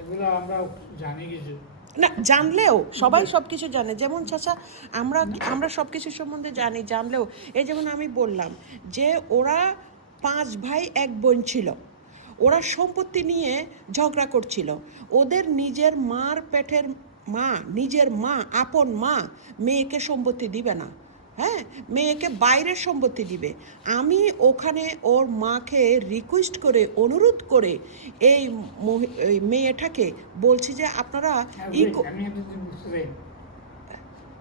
এগুলো আমরা জানি কিছু না, জানলেও সবাই সব কিছু জানে। যেমন চাচা আমরা আমরা সব কিছু সম্বন্ধে জানলেও এই যেমন আমি বললাম যে ওরা 5 ভাই 1 বোন ছিল, ওরা সম্পত্তি নিয়ে ঝগড়া করছিল। ওদের নিজের মার পেটের মা, নিজের মা, আপন মা মেয়েকে সম্পত্তি দিবে না, হ্যাঁ, মেয়েকে বাইরের সম্পত্তি দিবে। আমি ওখানে ওর মাকে রিকোয়েস্ট করে, অনুরোধ করে এই মেয়েটাকে বলছি যে আপনারা আমি বুঝতে পারি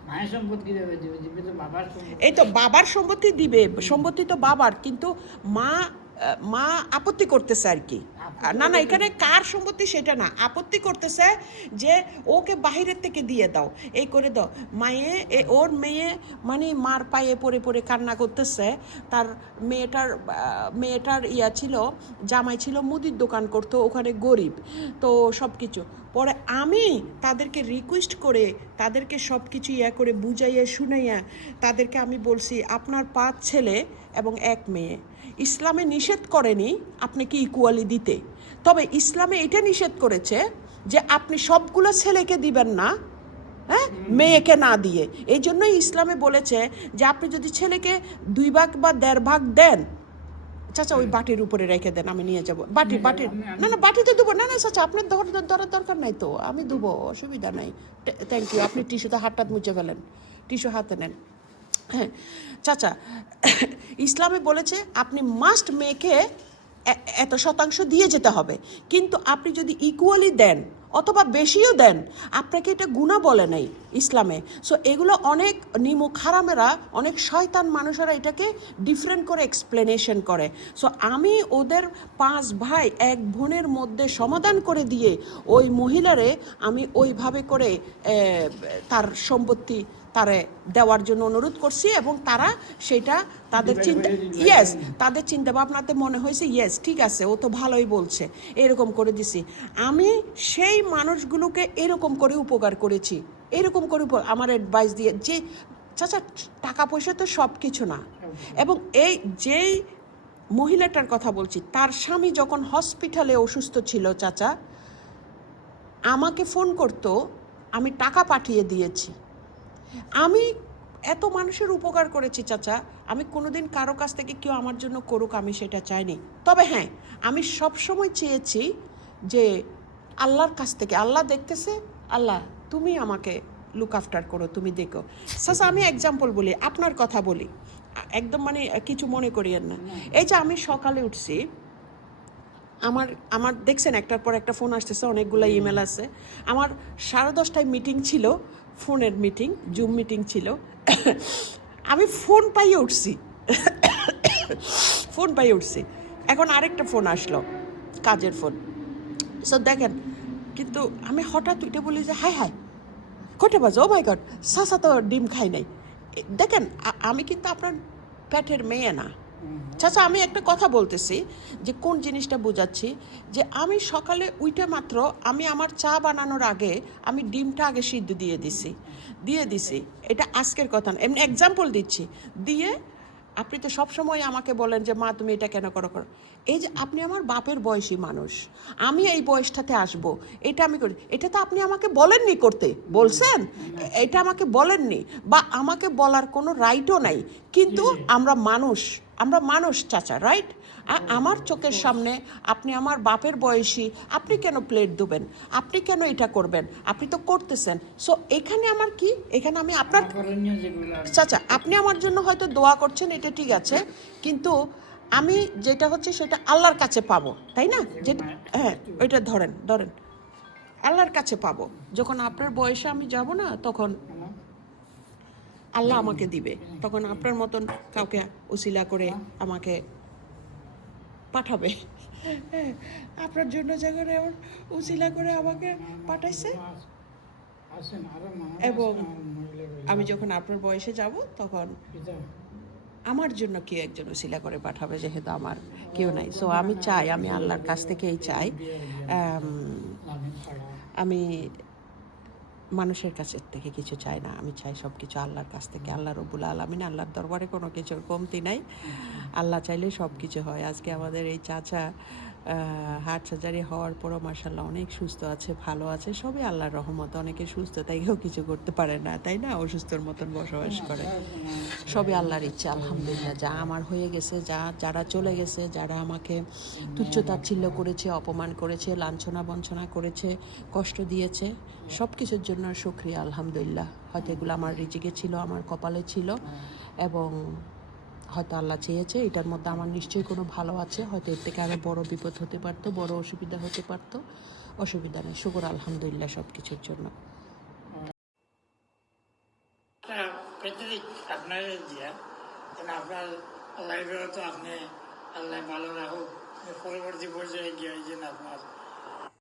মায়ের সম্পত্তি দিবে দিবে তো বাবার সম্পত্তি। এই তো বাবার সম্পত্তি দিবে, সম্পত্তি তো বাবার, কিন্তু মা মা আপত্তি করতেছে আর কি। না না, এখানে কার সম্পত্তি সেটা না, আপত্তি করতেছে যে ওকে বাহিরের থেকে দিয়ে দাও, এই করে দাও। ওর মেয়ে মানে মার পায়ে পড়ে পড়ে কান্না করতেছে। তার মেয়েটার ইয়া ছিল, জামাই ছিল, মুদির দোকান করতো, ওখানে গরিব তো সব কিছু। পরে আমি তাদেরকে রিকোয়েস্ট করে, তাদেরকে সব কিছু ইয়া করে বুঝাইয়া শুনাইয়া তাদেরকে আমি বলছি আপনার 5 ছেলে এবং 1 মেয়ে, ইসলামে নিষেধ করেনি আপনাকে ইকুয়ালি দিতে, তবে ইসলামে এটা নিষেধ করেছে যে আপনি সবগুলো ছেলেকে দিবেন না, হ্যাঁ, মেয়েকে না দিয়ে। এই জন্যই ইসলামে বলেছে যে আপনি যদি ছেলেকে 2 ভাগ বা 1.5 ভাগ দেন, চাচা ওই বাটির উপরে রেখে দেন, আমি নিয়ে যাবো। বাটির না না, বাটিতে দেবো না। না চাচা আপনার ধরার দরকার নাই তো, আমি দেবো, অসুবিধা নাই। Thank you. আপনি টিস্যুতে হাতটা মুছে ফেলেন, টিস্যু হাতে নেন। হ্যাঁ চাচা, ইসলামে বলেছে আপনি মাস্ট মেয়েকে এত শতাংশ দিয়ে যেতে হবে, কিন্তু আপনি যদি ইকুয়ালি দেন অথবা বেশিও দেন, আপনাকে এটা গুনাহ বলে নাই ইসলামে। সো এগুলো অনেক নিমুখ হারামেরা, অনেক শয়তান মানুষেরা এটাকে ডিফারেন্ট করে এক্সপ্লেনেশন করে। সো আমি ওদের 5 ভাই 1 বোনের মধ্যে সমাধান করে দিয়ে ওই মহিলারে আমি ওইভাবে করে তার সম্পত্তি তারে দেওয়ার জন্য অনুরোধ করছি, এবং তারা সেটা তাদের তাদের চিন্তা ভাবনাতে মনে হয়েছে ইয়েস ঠিক আছে, ও তো ভালোই বলছে, এরকম করে দিছি। আমি সেই মানুষগুলোকে এরকম করে উপকার করেছি, এরকম করে আমার অ্যাডভাইস দিয়ে যে চাচা টাকা পয়সা তো সব কিছু না। এবং এই যেই মহিলাটার কথা বলছি, তার স্বামী যখন হসপিটালে অসুস্থ ছিল চাচা, আমাকে ফোন করতো, আমি টাকা পাঠিয়ে দিয়েছি। আমি এত মানুষের উপকার করেছি চাচা, আমি কোনোদিন কারো কাছ থেকে কেউ আমার জন্য করুক আমি সেটা চাইনি। তবে হ্যাঁ, আমি সবসময় চেয়েছি যে আল্লাহর কাছ থেকে, আল্লাহ দেখতেছে, আল্লাহ তুমি আমাকে লুক আফটার করো, তুমি দেখো। চাচা আমি এক্সাম্পল বলি, আপনার কথা বলি, একদম মানে কিছু মনে করিয়েন না। এই যে আমি সকালে উঠছি, আমার দেখছেন একটার পর একটা ফোন আসতেছে, অনেকগুলো ইমেল আছে। আমার 10:30টায় মিটিং ছিল, ফোনের মিটিং, জুম মিটিং ছিল। আমি ফোন পাইয়ে উঠছি, এখন আরেকটা ফোন আসলো, কাজের ফোন। সো দেখেন, কিন্তু আমি হঠাৎ উঠে বলি যে হাই হাই কটে বাজে, ও মাই গড, সাসা তো ডিম খাই নাই। দেখেন আমি কিন্তু আপনার পেটের মেয়ে না চাচা। আমি একটা কথা বলতেছি যে কোন জিনিসটা বোঝাচ্ছি, যে আমি সকালে উইটা মাত্র আমি আমার চা বানানোর আগে আমি ডিমটা আগে সিদ্ধ দিয়ে দিছি। এটা আজকের কথা না, এমনি এক্সাম্পল দিচ্ছি। দিয়ে আপনি তো সবসময় আমাকে বলেন যে মা তুমি এটা কেন করো। এই যে আপনি আমার বাপের বয়সী মানুষ, আমি এই বয়সটাতে আসব, এটা আমি করি, এটা তো আপনি আমাকে বলেননি করতে, বলছেন এটা আমাকে বলেননি, বা আমাকে বলার কোনো রাইটও নাই। কিন্তু আমরা মানুষ চাচা, রাইট? আমার চোখের সামনে আপনি আমার বাপের বয়সী, আপনি কেন প্লেট দেবেন, আপনি কেন এটা করবেন, আপনি তো করতেছেন। সো এখানে আমার কি, এখানে আমি আপনার চাচা, আপনি আমার জন্য হয়তো দোয়া করছেন, এটা ঠিক আছে, কিন্তু আমি যেটা হচ্ছে সেটা আল্লাহর কাছে পাবো, তাই না? যেটা হ্যাঁ, ওইটা ধরেন আল্লাহর কাছে পাবো। যখন আপনার বয়সে আমি যাব না, তখন আল্লাহ আমাকে দিবে, তখন আপনার মতন কাউকে উসিলা করে আমাকে পাঠাবে। আপনার জন্য যখন এমন উসিলা করে আমাকে পাঠাইছে, এবং আমি যখন আপনার বয়সে যাব তখন আমার জন্য কেউ একজন উসিলা করে পাঠাবে, যেহেতু আমার কেউ নাই। সো আমি চাই, আমি আল্লাহর কাছ থেকেই চাই, আমি মানুষের কাছের থেকে কিছু চাই না, আমি চাই সব কিছু আল্লাহর কাছ থেকে। আল্লাহ রব্বুল আলামিন, আল্লাহর দরবারে কোনো কিছুর কমতি নাই, আল্লাহ চাইলে সব কিছু হয়। আজকে আমাদের এই চাচা হার্ট সার্জারি হওয়ার পরও মার্শাল্লাহ অনেক সুস্থ আছে, ভালো আছে, সবই আল্লাহর রহমত। অনেকে সুস্থ তাই কেউ কিছু করতে পারে না, তাই না, অসুস্থর মতন বসবাস করে। সবই আল্লাহর ইচ্ছা, আলহামদুলিল্লাহ। যা আমার হয়ে গেছে, যারা চলে গেছে, যারা আমাকে তুচ্ছ তাচ্ছিল্য করেছে, অপমান করেছে, লাঞ্ছনা বঞ্চনা করেছে, কষ্ট দিয়েছে, সব কিছুর জন্য শুকরিয়া, আলহামদুলিল্লাহ। হয়তো এগুলো আমার রিজিকে ছিল, আমার কপালে ছিল, এবং হয়তো আল্লাহ চেয়েছে এটার মধ্যে আমার নিশ্চয়ই কোনো ভালো আছে, হয়তো এর থেকে আরও বড় বিপদ হতে পারতো, বড় অসুবিধা হতে পারতো। অসুবিধা নেই, শুকর আলহামদুলিল্লাহ সব কিছুর জন্য। পেতে আপনার দিয়া আপনার লাইফে তো আপনি আল্লাহ ভালো রাখুক, পরবর্তী পর্যায়ে গিয়ে আপনার